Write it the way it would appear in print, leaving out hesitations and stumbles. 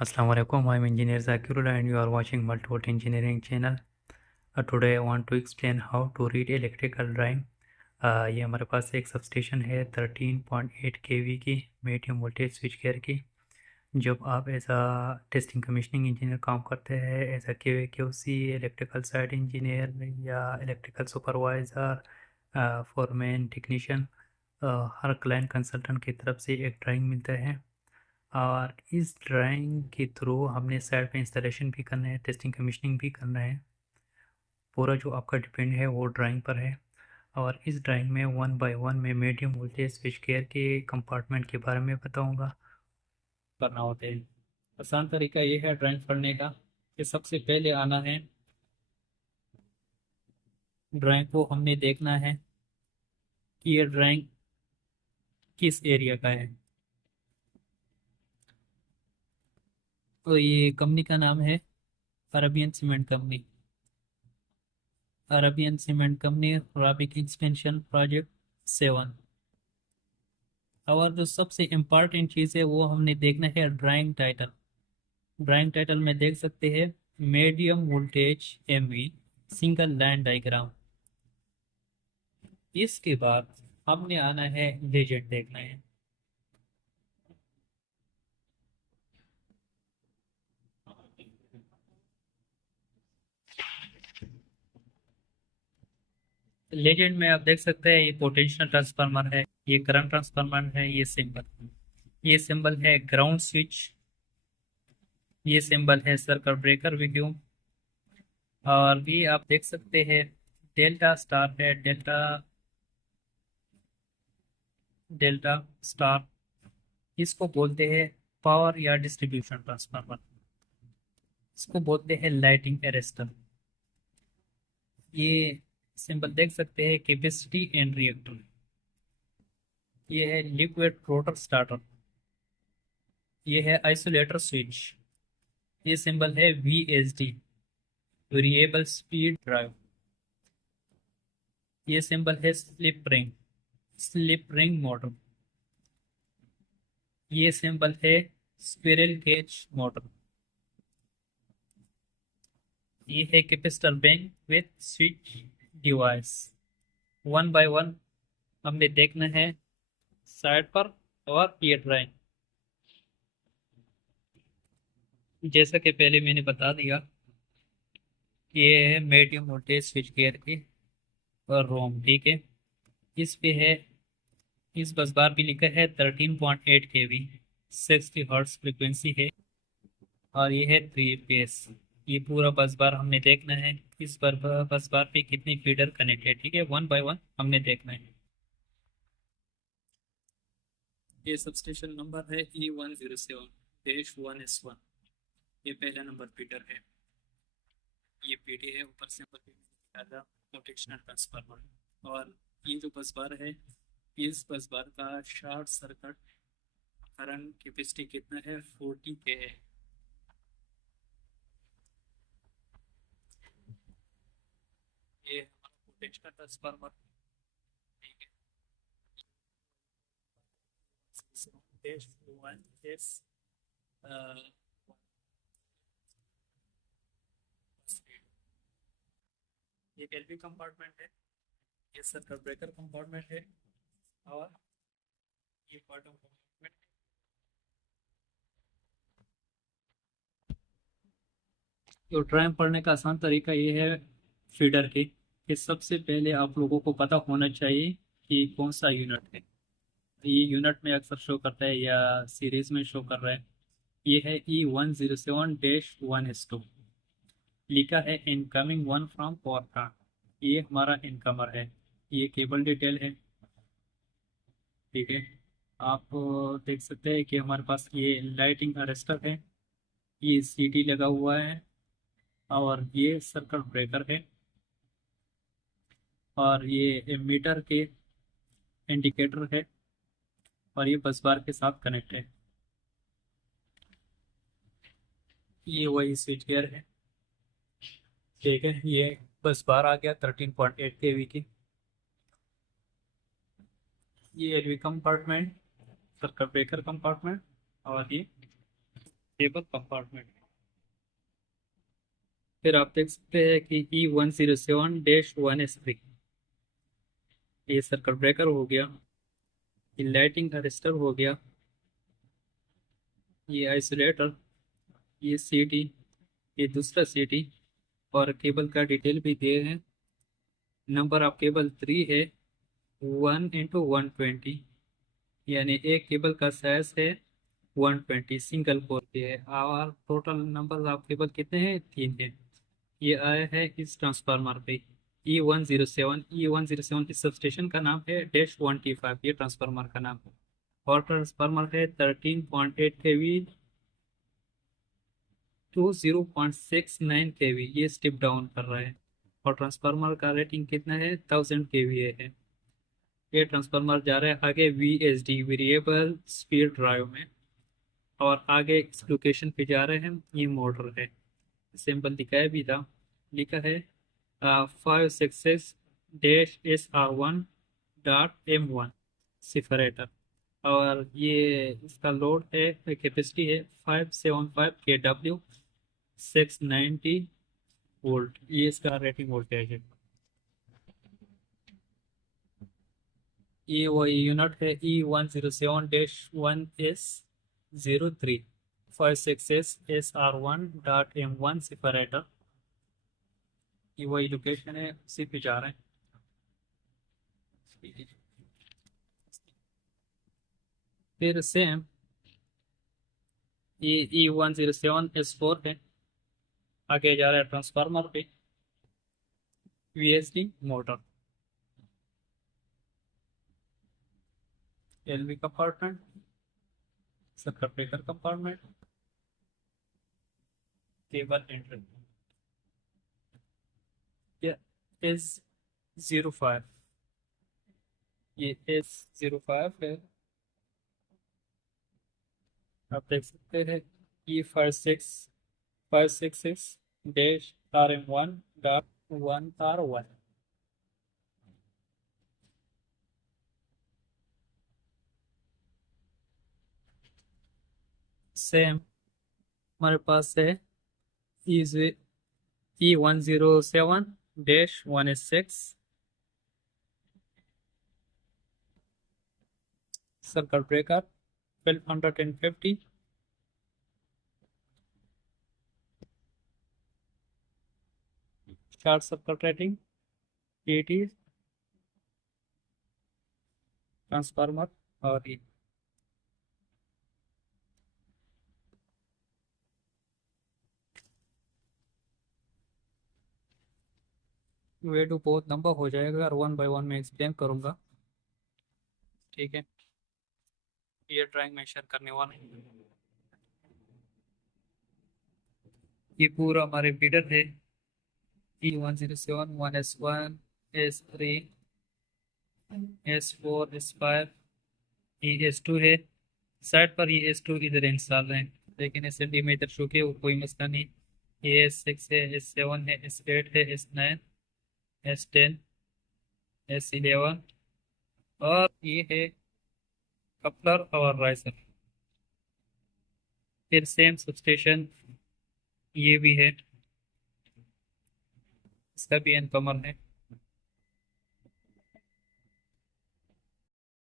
Assalamu alaikum. I'm engineer Zakirullah and you are watching Multivolt Engineering channel. Today I want to explain how to read electrical drawing. ये हमारे पास एक substation है 13.8 kV की medium voltage switch gear की। जब आप as आ testing commissioning engineer काम करते हैं एज आ QA/QC इलेक्ट्रिकल साइड इंजीनियर या इलेक्ट्रिकल सुपरवाइज़र फोरमैन टेक्नीशियन, हर क्लाइंट कंसल्टेंट की तरफ से एक ड्राइंग मिलता है और इस ड्राइंग के थ्रू हमने साइट पे इंस्टॉलेशन भी करना है, टेस्टिंग कमीशनिंग भी करना है। पूरा जो आपका डिपेंड है वो ड्राइंग पर है और इस ड्राइंग में 1 बाय 1 में मीडियम वोल्टेज स्विच गियर के कंपार्टमेंट के बारे में बताऊंगा। करना होता है आसान तरीका ये है ड्राइंग पढ़ने का कि सबसे पहले आना है, ड्राइंग को हमने देखना है कि ये ड्राइंग किस एरिया का है। तो ये कंपनी का नाम है Arabian cement company. Arabian cement company rapid expansion project 7। और जो सबसे इम्पॉर्टेंट चीज़ है वो हमने देखना है ड्राइंग टाइटल। ड्राइंग टाइटल में देख सकते हैं medium voltage MV single line diagram. इसके बाद हमने आना है लेजेंड देखना है। लेजेंड में आप देख सकते हैं ये पोटेंशियल ट्रांसफार्मर है, ये करंट ट्रांसफार्मर है, ये सिंबल है ग्राउंड स्विच, ये सिंबल है सर्किट ब्रेकर वैक्यूम। और भी आप देख सकते हैं डेल्टा स्टार है, डेल्टा डेल्टा स्टार, इसको बोलते हैं पावर या डिस्ट्रीब्यूशन ट्रांसफार्मर, इसको बोलते हैं लाइटिंग अरेस्टर। ये सिंबल देख सकते हैं कैपेसिटी एंड रिएक्टर, ये है लिक्विड रोटर स्टार्टर, ये है आइसोलेटर स्विच, ये सिंबल है VSD वेरिएबल स्पीड ड्राइव, ये सिंबल है स्लिप रिंग मोटर, ये सिंबल है स्क्विरल केज मोटर, ये है capacitor bank with switch device. 1 by 1 हमने देखना है साइड पर। और ये ड्राइंग जैसा कि पहले मैंने बता दिया, ये है मीडियम वोल्टेज स्विच गियर की और रोम, ठीक है। इस पे है, इस बस बार भी लिखा है 13.8 kV 60 हर्ट्ज फ्रिक्वेंसी है और ये है 3 फेस। ये पूरा बस बार हमने देखना है, इस पर बस बार पे कितनी फीडर कनेक्ट है, ठीक है। 1 बाय 1 हमने देखना है। ये सबस्टेशन नंबर है E107-1S1, ये पहला नंबर फीडर है। ये PD है, ऊपर से ज़्यादा प्रोटेक्शनल ट्रांसफार्मर। और ये जो बस बार है, इस बस बार का शॉर्ट सर्किट करंट कैपेसिटी कितना है, 40K है। ये हमारा पोटेंशियल ट्रांसफार्मर, ठीक है। टेस्ट 1S ये LV कंपार्टमेंट है, ये सर्किट ब्रेकर कंपार्टमेंट है और ये बॉटम कंपार्टमेंट। तो ड्राइंग पढ़ने का आसान तरीका ये है फीडर की, कि सबसे पहले आप लोगों को पता होना चाहिए कि कौन सा यूनिट है। ये यूनिट में अक्सर शो करता है या सीरीज में शो कर रहा है। ये है E107-1S2, लिखा है incoming one from power plant, ये हमारा इनकमर है। ये केबल डिटेल है, ठीक है। आप देख सकते हैं कि हमारे पास ये लाइटिंग अरेस्टर है, ये CD लगा हुआ है और ये सर्किट ब्रेकर है और ये मीटर के इंडिकेटर है और ये बस बार के साथ कनेक्ट है। ये वही स्विच गियर है, ठीक है। ये बस बार आ गया 13.8 kV की। ये LV compartment, circuit breaker compartment और ये केबल कंपार्टमेंट। फिर आप देख सकते हैं कि E107-1S3 ये सर्किट ब्रेकर हो गया, ये लाइटिंग अरेस्टर हो गया, ये आइसोलेटर, ये सीटी, ये दूसरा सीटी, और केबल का डिटेल भी दिए हैं। नंबर ऑफ केबल 3 है, 1x120, यानी एक केबल का साइज है 120, सिंगल कोर की है। और टोटल नंबर ऑफ केबल कितने हैं? 3 है। ये आया है इस ट्रांसफार्मर पे E107। इस सबस्टेशन का नाम है -1T5, ये ट्रांसफार्मर का नाम है। और ट्रांसफार्मर है 13.8 kV टू 0.69 kV, ये स्टेप डाउन कर रहा है। और ट्रांसफार्मर का रेटिंग कितना है? 1000 kVA है। ये ट्रांसफार्मर जा रहा है आगे VSD, वेरिएबल स्पीड ड्राइव में। और आगे इस लोकेशन पे जा रहे हैं, ये मोटर है, सिंपल दिखाया भी था, लिखा है 566-SR1.M1 सिफरेटर। और ये इसका लोड है, कैपेसिटी है 575 kW, 690 वोल्ट, ये इसका रेटिंग वोल्टेज है। ये वही यूनिट है E107-1S03 566-SR1.M1 सिफरेटर। ये वही लोकेशन है, उसी पे जा रहे हैं। फिर सेम ये E107-S4 है, आगे जा रहा है ट्रांसफार्मर पे, VSD motor, LV compartment, circuit breaker compartment, cable entry. ये S05, ये S05 है, आप देख सकते हैं। E566-RM1.1R1। सेम हमारे पास है E107-1S6 सर्किट ब्रेकर 1250, चार सर्किट रेटिंग, 80 ट्रांसफार्मर। और ये वीडियो बहुत लंबा हो जाएगा और 1 बाय 1 में एक्सप्लेन करूंगा, ठीक है। ये ड्राइंग में शेयर करने वाला हूं। ये पूरा हमारे फीडर है E107-1S1, S3, S4, S5, E S2 है। साइड पर E S2 इधर इंस्टॉल है, लेकिन SMD में इधर शो के वो कोई मसला नहीं। E S6 है, S7 है, S8 है, S9, S10, S11, और ये है कपलर और राइजर। फिर सेम सबस्टेशन ये भी है, इसका भी एनकमर है।